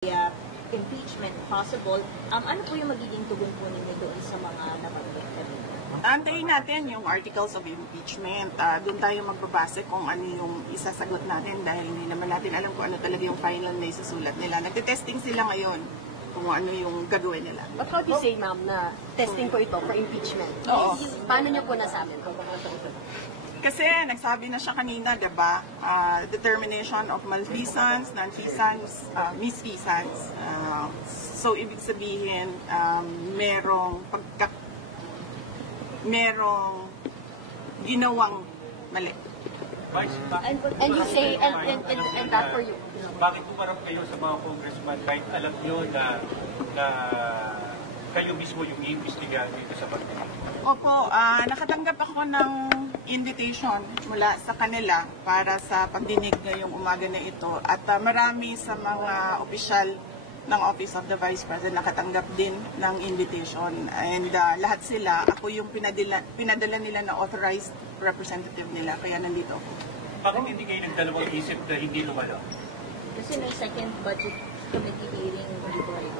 Impeachment possible. Ano po yung magiging tugon po ninyo doon sa mga nabanggit kanina? Antayin natin yung articles of impeachment. Doon tayo magbabase kung ano yung isasagot natin dahil hindi naman natin alam kung ano talaga yung final na isusulat nila. Nagtitesting sila ngayon kung ano yung gagawin nila. But how do you say, ma'am, na testing po ito for impeachment? Oo. Paano niyo po nasabi? Kasi nagsabi na siya kanina, diba? Determination of malfeasance, non-feasance, misfeasance. So, ibig sabihin, merong ginawang mali. And you say, and that for you? Bakit po parang kayo sa mga congressman, kahit alam nyo na kayo mismo yung iimbestigahan dito sa pagdinig? Opo, nakatanggap ako ng invitation mula sa kanila para sa pagdinig ngayong umaga na ito. At marami sa mga opisyal ng Office of the Vice President nakatanggap din ng invitation. And lahat sila, ako yung pinadala nila na authorized representative nila. Kaya nandito ako. Bakit hindi kayo nagdalawang isip na hindi lumalo? Kasi may second budget committee hearing hindi po kayo.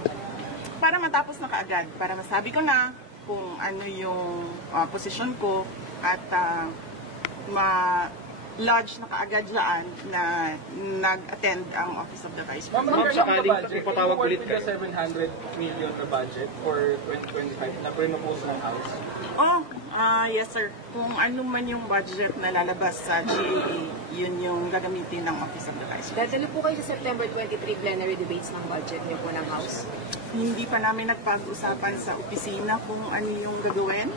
Para matapos na kaagad, para masabi ko na kung ano yung posisyon ko at ma-lodge na kaagad dyan na nag-attend ang Office of the Vice President. Ma'am, sakaling ipatawag ulit kayo. 700 million na budget for 2025 na pre-propose ng House. Oh, yes sir. Kung ano man yung budget na lalabas sa GAA, yun yung gagamitin ng Office of the Vice President. Dadalo po kayo sa September 23 plenary debates ng budget niyo po ng House? Hindi pa namin nagpag-usapan sa opisina kung ano yung gagawin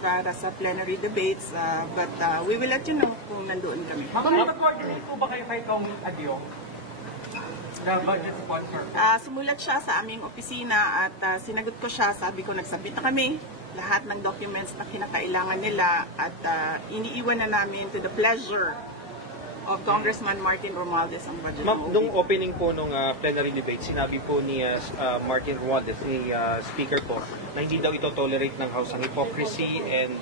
para sa plenary debates, but we will let you know kung nandoon kami. Mag-coordinate po ba kayo kay Kong Adio? The budget sponsor? Sumulat siya sa aming opisina at sinagot ko siya, sabi ko nagsabit na kami lahat ng documents na kinakailangan nila at iniiwan na namin to the pleasure of Congressman Martin Romualdez ang budget. Ma'am, nung opening po nung plenary debate, sinabi po ni Martin Romualdez, ni Speaker po, na hindi daw ito tolerate ng House ang hypocrisy and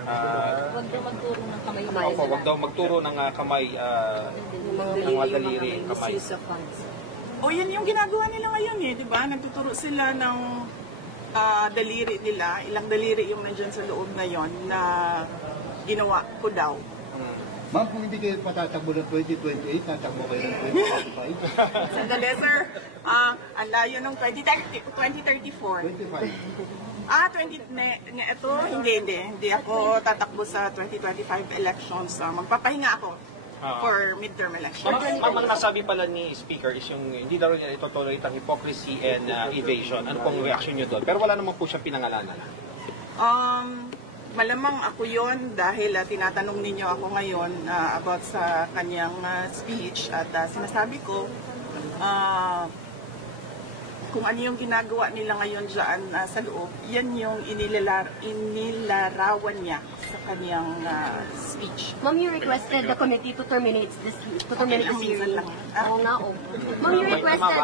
Huwag daw magturo ng kamay. wag daw magturo ng kamay, ng mga daliri, kamay. O yan yung ginagawa nila ngayon di ba? Nagtuturo sila ng daliri nila, ilang daliri yung nandyan sa loob ngayon na ginawa ko daw. Ma'am, kung hindi kayo patatakbo ng 2028, tatakbo kayo ng 2035? Sandali, sir. Ang layo ng 2034. 25. Ito, hindi ako tatakbo sa 2025 elections. Magpapahinga ako for midterm elections. Ma'am, ang nasabi pala ni Speaker is yung hindi daw niya ito tolerate ang hypocrisy and evasion. Ano pong reaction niyo doon? Pero wala naman po siyang pinangalanan. Malamang ako yon dahil tinatanong ninyo ako ngayon about sa kanyang speech at sinasabi ko kung ano yung ginagawa nila ngayon dyan sa loob, yan yung inilarawan niya sa kanyang speech. Ma'am, you requested the committee to terminate the hearing. Oo nga, oo. Ma'am, you requested...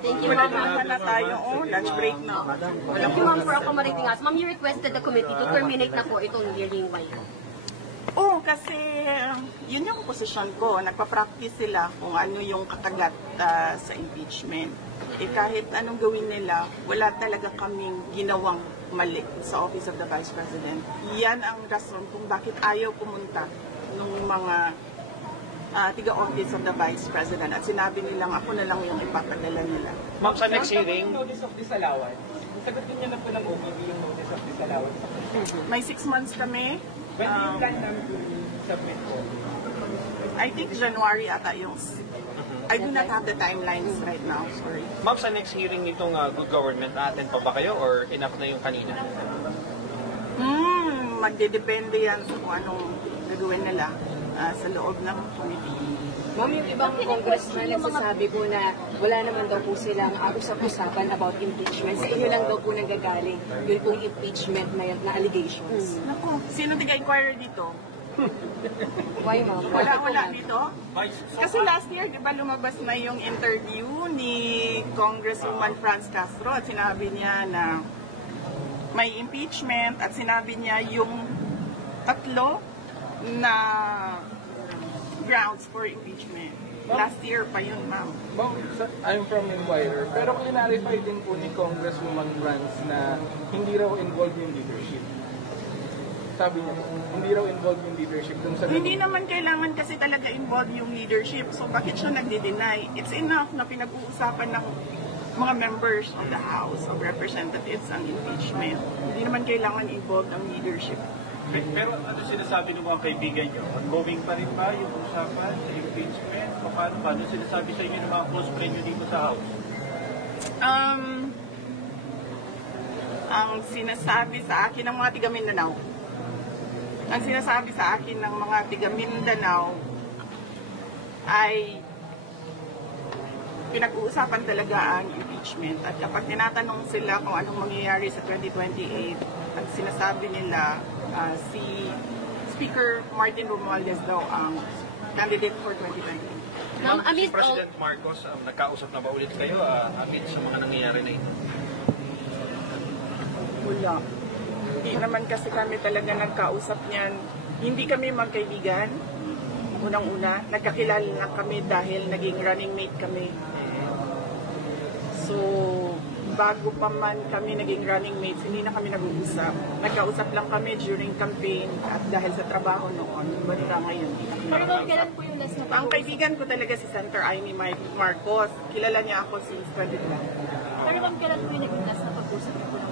Thank you, ma'am. Wala na tayo, lunch break na. Thank you, ma'am, for accommodating us. Ma'am, you requested the committee to terminate na po itong hearing. Why? Kasi yun yung posisyon ko. Nagpa-practice sila kung ano yung kakagat sa impeachment. Kahit anong gawin nila, wala talaga kaming ginawang mali sa Office of the Vice President. Yan ang rason kung bakit ayaw pumunta ng mga tiga-Office of the Vice President at sinabi nilang ako na lang yung ipapadala nila. Ma'am, sa next hearing, Notice of disallowance. Sagutin niyo na po ng OBP yung notice of disallowance. May 6 months kami. When do you plan namin to submit po? I think January ata yung... I do not have the timelines right now, sorry. ma'am, sa next hearing nitong good government, attend pa ba kayo or enough na yung kanina? Magdedepende yan sa kung anong gagawin nila sa loob ng committee. Ma'am, yung ibang congressman nagsasabi po na wala naman daw po silang usap-usapan about impeachment. Sa inyo lang daw po nanggagaling yun pong impeachment na allegations. Naku, sino taga-inquirer dito? Why, ma'am? Wala dito? Kasi last year, di ba lumabas na yung interview ni Congresswoman Franz Castro at sinabi niya na may impeachment at sinabi niya yung 3 na grounds for impeachment. Last year pa yun, ma'am. Ma'am, I'm from Inquirer, pero clarify din po ni Congresswoman Franz na hindi raw involved yung leadership. Sabi niya, hindi raw involved yung leadership dun sa... Hindi naman kailangan kasi talaga involved yung leadership. So bakit siya nagdi-deny? It's enough na pinag-uusapan ng mga members of the House of Representatives ang impeachment. Hindi naman kailangan involved ang leadership. Pero ano sinasabi ng mga kaibigan nyo? Ongoing pa rin ba yung usapan sa impeachment? O paano sinasabi sa inyo ng mga close friend nyo dito sa House? Ang sinasabi sa akin ng mga tiga Mindanao, ang sinasabi sa akin ng mga tiga Mindanao ay pinag-uusapan talaga ang impeachment. At kapag tinatanong sila kung anong mangyayari sa 2028, ang sinasabi nila, si Speaker Martin Romualdez daw ang candidate for 2020. Ma'am, si President Marcos, nagkausap na ba ulit kayo amid sa mga nangyayari na ito? Wala. Hindi naman kasi kami talaga nagkausap niyan. Hindi kami magkaibigan. Unang-una, nagkakilala lang kami dahil naging running mate kami. So, bago pa man kami naging running mates, hindi na kami nag-uusap. Nagkausap lang kami during campaign at dahil sa trabaho noon, banda ngayon. Pero ma'am, kailan po yung last na Ang kaibigan ko talaga si Senator Amy Marcos. Kilala niya ako since 2012. Pero ma'am, kailan po yung naging last na pag-usap niyo po ng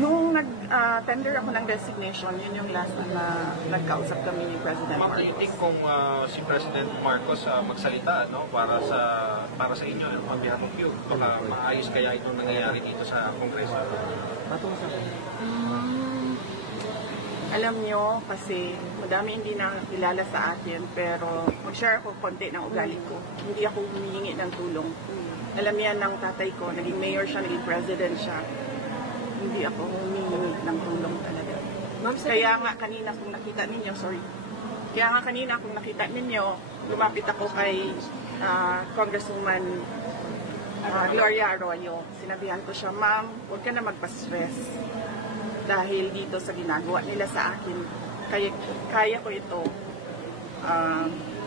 Nung nag-tender ako ng resignation, yun yung last na nagkausap kami ni President Ma'am, do you Marcos. think kung si President Marcos magsalita para sa inyo, on behalf of you, baka maayos kaya itong nangyayari dito sa Kongreso? Alam nyo, kasi madami hindi nakakilala sa akin, pero mag-share ako konti ng ugali ko. Hindi ako humihingi ng tulong. Alam yan ng tatay ko, naging mayor siya, naging president siya. Hindi ako humihingi ng tulong talaga. Kaya nga kanina kung nakita ninyo, lumapit ako kay Congresswoman Gloria Arroyo. Sinabihan ko siya, ma'am, huwag ka na magpa-stress. Dahil dito sa ginagawa nila sa akin, kaya ko ito.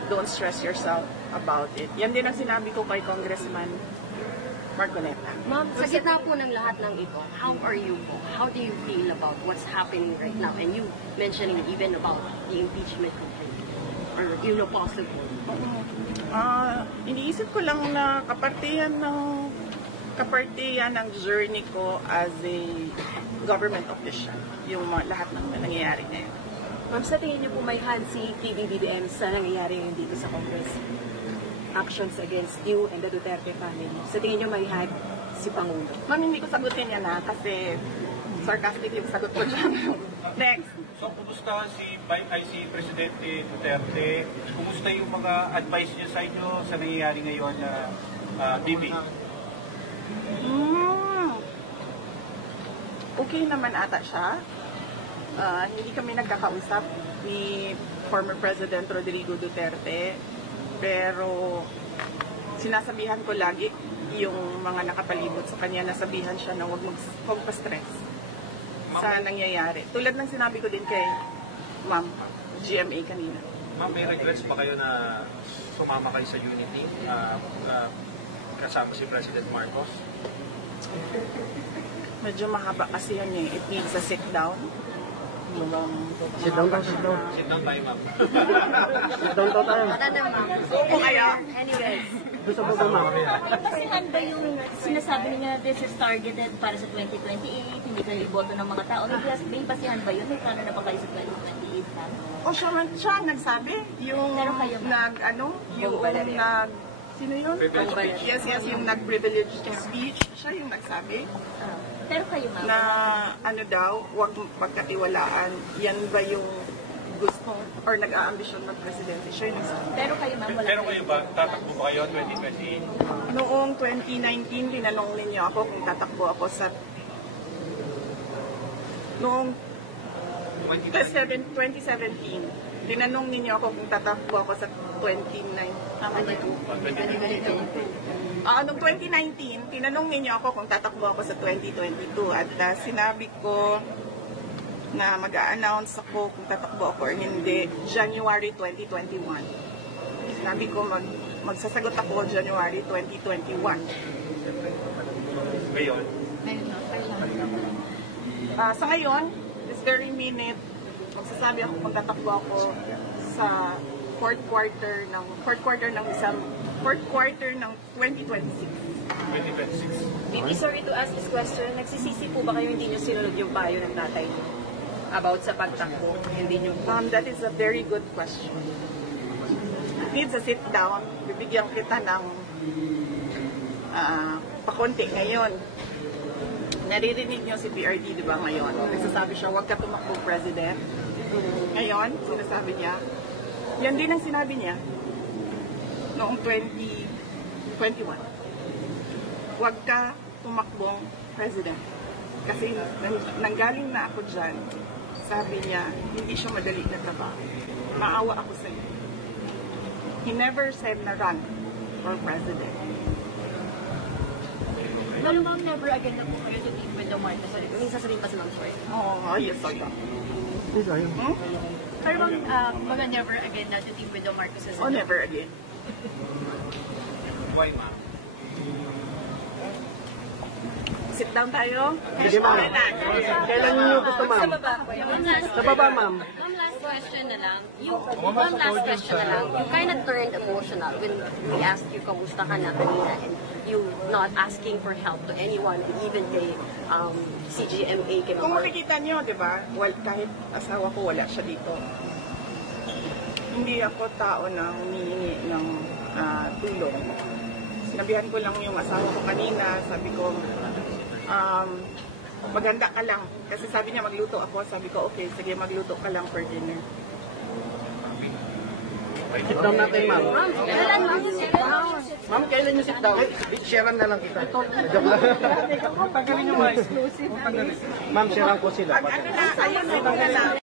Don't stress yourself about it. Yan din ang sinabi ko kay Congressman Marcoleta. Ma'am, sa gitna po ng lahat ng ito, how are you po? How do you feel about what's happening right now? And you mentioning even about the impeachment complaint or possible. Iniisip ko lang na kapartihan ng journey ko as a government official, yung lahat ng nangyayari na yun. Ma'am, sa tingin niyo po may hand si PBBM sa nangyayari ngayon dito sa Congress? Actions against you and the Duterte family. Sa tingin niyo may hand si Pangulo? Ma'am, hindi ko sagutin yan kasi sarcastic yung sagot ko dyan. Next. So, kumusta si Presidente Duterte? Kumusta yung mga advice niya sa inyo sa nangyayari ngayon na Bibi? Okay naman ata siya. Hindi kami nagkakausap ni former President Rodrigo Duterte. Pero sinasabihan ko lagi yung mga nakapalibot sa kanya, nasabihan siya na huwag pa-stress sa nangyayari. Tulad ng sinabi ko din kay Ma'am GMA kanina. Ma'am, may regrets pa kayo na sumama kayo sa Unity kasama si President Marcos? Medyo mahaba kasi yan eh. It needs a sit down. Sit down tayo, sit down. Sit down tayo, ma'am. Sit down tayo. Opo kaya. Anyways, Doon sa baba, ma'am. Pasihan ba yung sinasabi niya this is targeted para sa 2028, hindi kayo iboto ng mga tao? May basihan ba yun? May plano na ba kayo sa 2028 na? O siya nagsabi. Yung Pero kayo, sino yun? Yes, yung nag-privileged speech. Siya yung nagsabi. Pero kayo, ma'am? Na huwag pagkatiwalaan. Yan ba yung gusto or nag-aambisyon ng presidente? Siya yung nagsabi. Pero kayo, ma'am, wala Pero kayo ba, tatakbo ba kayo 2028? Noong 2019, tinanong ninyo ako kung tatakbo ako sa... Noong 2017, tinanong ninyo ako kung tatakbo ako sa 2019. Noong 2019, tinanong ninyo ako kung tatakbo ako sa 2022 at sinabi ko na mag-a-announce ako kung tatakbo ako or hindi January 2021. Sinabi ko magsasagot ako January 2021. Ngayon, Sa ngayon, this very minute, magsasabi ako, magtatakbo ako sa fourth quarter ng 2026. 2026. VP, sorry to ask this question. Nagsisisi po ba kayo hindi nyo sinunod yung payo ng tatay niyo about sa pagtakbo? Hindi nyo That is a very good question. Needs a sit down. Bibigyan kita ng pakonti ngayon. Naririnig niyo si PRD, di ba, ngayon? Nagsasabi siya, huwag ka tumakbo president. Ngayon, sinasabi niya, yan din ang sinabi niya noong 2021. Huwag ka tumakbong president. Kasi nanggaling na ako dyan, sabi niya, hindi siya madali na trabaho. Maawa ako sa iyo. He never said na run for president. Pero ma'am, never again na po kayo to team with the Marcos. Yung sasabihin pa si Ma'am Joy. Oh, yes, I am. Pero ma'am, mga never again na to team with the Marcos. Oh, never again. why ma'am? Sit down tayo. Sige, ma'am. Kailan niyo gusto, ma'am? Sa baba, ma'am. One last question na lang. One last question na lang. You kind of turned emotional when we asked you kamusta ka na kanina and you not asking for help to anyone, even kay CGMA, kay Kung Mark. makikita niyo, di ba, kahit asawa ko, wala siya dito. Hindi ako tao na humihingi ng tulong. Sinabihan ko lang yung asawa ko kanina, sabi ko, maganda ka lang. Kasi sabi niya magluto ako, sabi ko, okay, sige, magluto ka lang for dinner. Sit down natin, ma'am. Ma'am, kailan niyo sit down? Sharean na lang kita. Joke lang. Tanggalin yung mic. Ma'am, sharean ko sila. Ano na, ayun na lang.